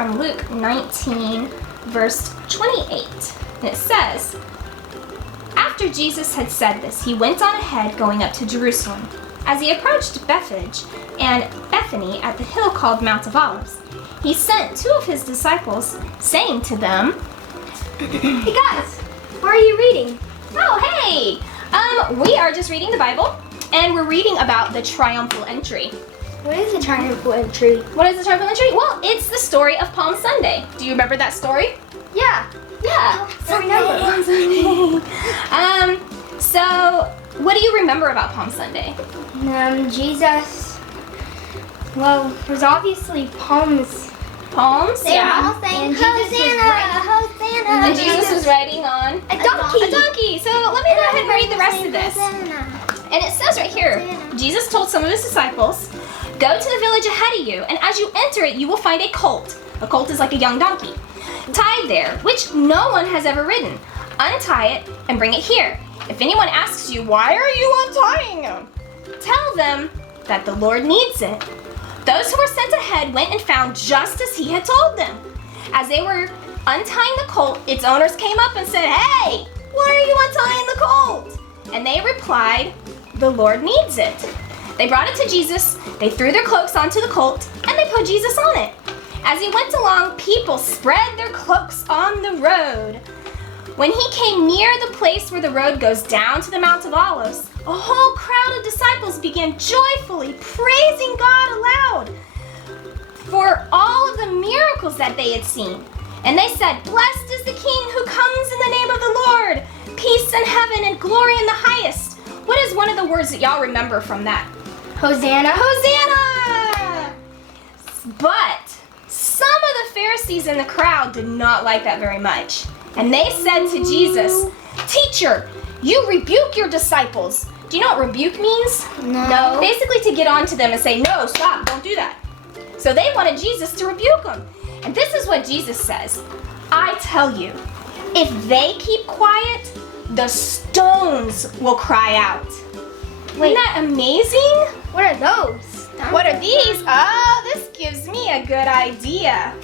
from Luke 19, verse 28. And it says, "After Jesus had said this, he went on ahead going up to Jerusalem. As he approached Bethphage and Bethany at the hill called Mount of Olives, he sent 2 of his disciples, saying to them, Hey guys, what are you reading? Oh, hey! We are just reading the Bible, and we're reading about the triumphal entry. What is a triumphal entry? What is the triumphal entry? Well, it's the story of Palm Sunday. Do you remember that story? Yeah. Yeah. I remember. Palm Sunday. So what do you remember about Palm Sunday? Jesus. Well, there's obviously palms. Palms? Yeah. And Jesus was riding And Jesus was riding on a donkey. a donkey. So let me go ahead and read the rest of this. And it says right here, Jesus told some of his disciples, "Go to the village ahead of you, and as you enter it, you will find a colt." A colt is like a young donkey. "Tied there, which no one has ever ridden. Untie it and bring it here. If anyone asks you, 'Why are you untying him?' tell them that the Lord needs it." Those who were sent ahead went and found just as he had told them. As they were untying the colt, its owners came up and said, "Hey, why are you untying the colt?" And they replied, "The Lord needs it." They brought it to Jesus, they threw their cloaks onto the colt, and they put Jesus on it. As he went along, people spread their cloaks on the road. When he came near the place where the road goes down to the Mount of Olives, a whole crowd of disciples began joyfully praising God aloud for all of the miracles that they had seen. And they said, "Blessed is the King who comes in the name of the Lord. Peace in heaven and glory in the highest." What is one of the words that y'all remember from that? Hosanna. Hosanna! But some of the Pharisees in the crowd did not like that very much. And they said to Jesus, "Teacher, you rebuke your disciples." Do you know what rebuke means? No. Basically to get on to them and say, "No, stop, don't do that." So they wanted Jesus to rebuke them. And this is what Jesus says, "I tell you, if they keep quiet, the stones will cry out." Wait. Isn't that amazing? What are those? What are these? Oh, this gives me a good idea.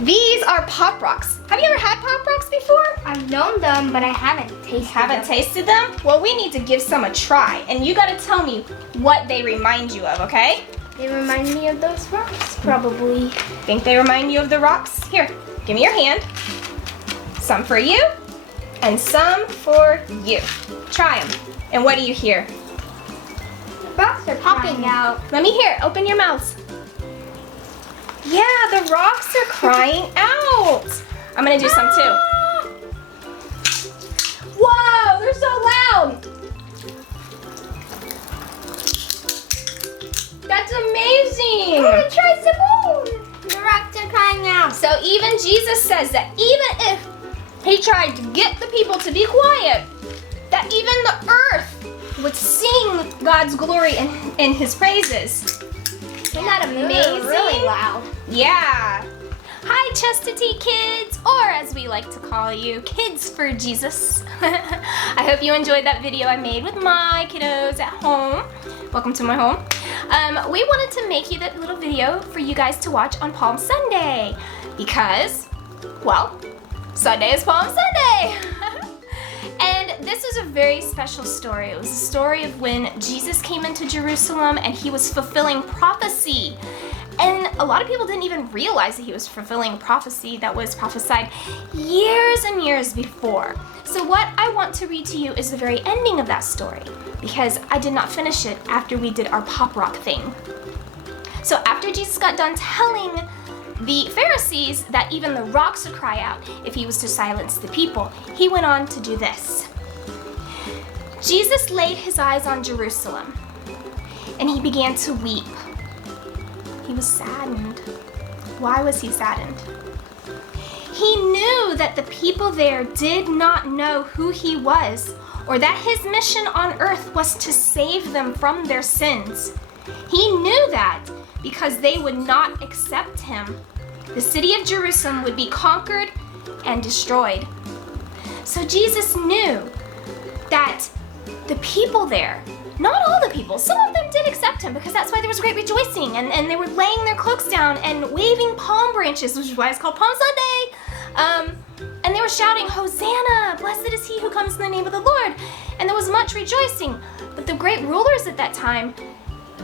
These are Pop Rocks. Have you ever had Pop Rocks before? I've known them, but I haven't tasted Haven't them. tasted them? Well, we need to give some a try, and you gotta tell me what they remind you of, okay? They remind me of those rocks, probably. Think they remind you of the rocks? Here, give me your hand. Some for you, and some for you. Try them. And what do you hear? The rocks are popping out. Let me hear it. Open your mouths. Yeah, the rocks are crying out. I'm gonna do some too. Whoa, they're so loud. That's amazing. Try some more. The rocks are crying out. So even Jesus says that even if he tried to get the people to be quiet, that even the earth would sing God's glory and his praises. Isn't that amazing? Really loud. Yeah. Hi, Chastity Kids, or as we like to call you, Kids for Jesus. I hope you enjoyed that video I made with my kiddos at home. Welcome to my home. We wanted to make you that little video for you guys to watch on Palm Sunday because, well, Sunday is Palm Sunday. And this is a very special story. It was a story of when Jesus came into Jerusalem and he was fulfilling prophecy. And a lot of people didn't even realize that he was fulfilling prophecy that was prophesied years and years before. So what I want to read to you is the very ending of that story because I did not finish it after we did our pop rock thing. So after Jesus got done telling the Pharisees that even the rocks would cry out if he was to silence the people, he went on to do this. Jesus laid his eyes on Jerusalem and he began to weep. He was saddened. Why was he saddened? He knew that the people there did not know who he was or that his mission on earth was to save them from their sins. He knew that because they would not accept him, the city of Jerusalem would be conquered and destroyed. So Jesus knew that the people there not all the people, some of them did accept him because that's why there was great rejoicing, and they were laying their cloaks down and waving palm branches, which is why it's called Palm Sunday. And they were shouting, Hosanna, blessed is he who comes in the name of the Lord. And there was much rejoicing. But the great rulers at that time,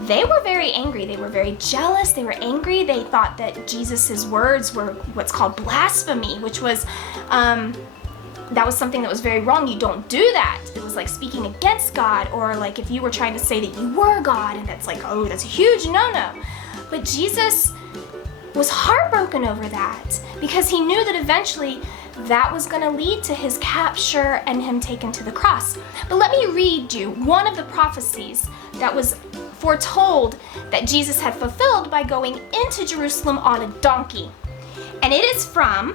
they were very angry. They were very jealous. They were angry. They thought that Jesus' words were what's called blasphemy, which was, that was something that was very wrong. You don't do that. It was like speaking against God, or like if you were trying to say that you were God, and that's like, oh, that's a huge no-no. But Jesus was heartbroken over that because he knew that eventually that was going to lead to his capture and him taken to the cross. But let me read you one of the prophecies that was foretold that Jesus had fulfilled by going into Jerusalem on a donkey. And it is from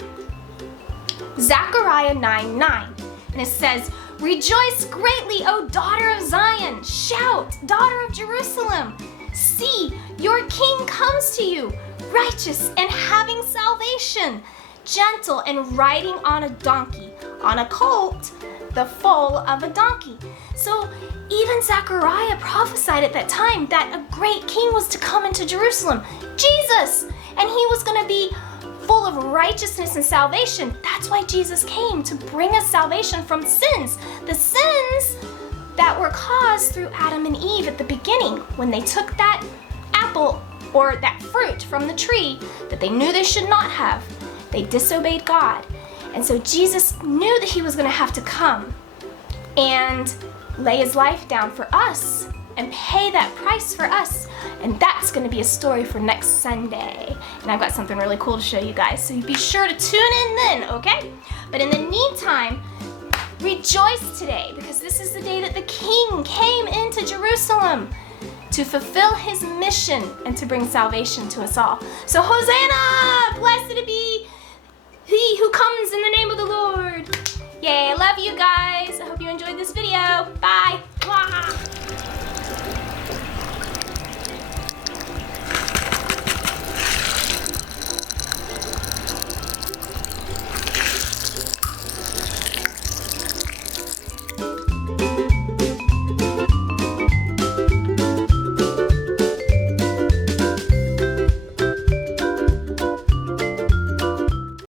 Zechariah 9:9. And it says, "Rejoice greatly, O daughter of Zion. Shout, daughter of Jerusalem. See, your king comes to you, righteous and having salvation, gentle and riding on a donkey, on a colt, the foal of a donkey." So even Zechariah prophesied at that time that a great king was to come into Jerusalem, Jesus, and he was going to be full of righteousness and salvation. That's why Jesus came, to bring us salvation from sins. The sins that were caused through Adam and Eve at the beginning when they took that apple or that fruit from the tree that they knew they should not have. They disobeyed God. And so Jesus knew that he was going to have to come and lay his life down for us and pay that price for us. And that's going to be a story for next Sunday. And I've got something really cool to show you guys. So be sure to tune in then, okay? But in the meantime, rejoice today, because this is the day that the King came into Jerusalem to fulfill his mission and to bring salvation to us all. So Hosanna! Blessed be he who comes in the name of the Lord. Yay, I love you guys. I hope you enjoyed this video. Bye.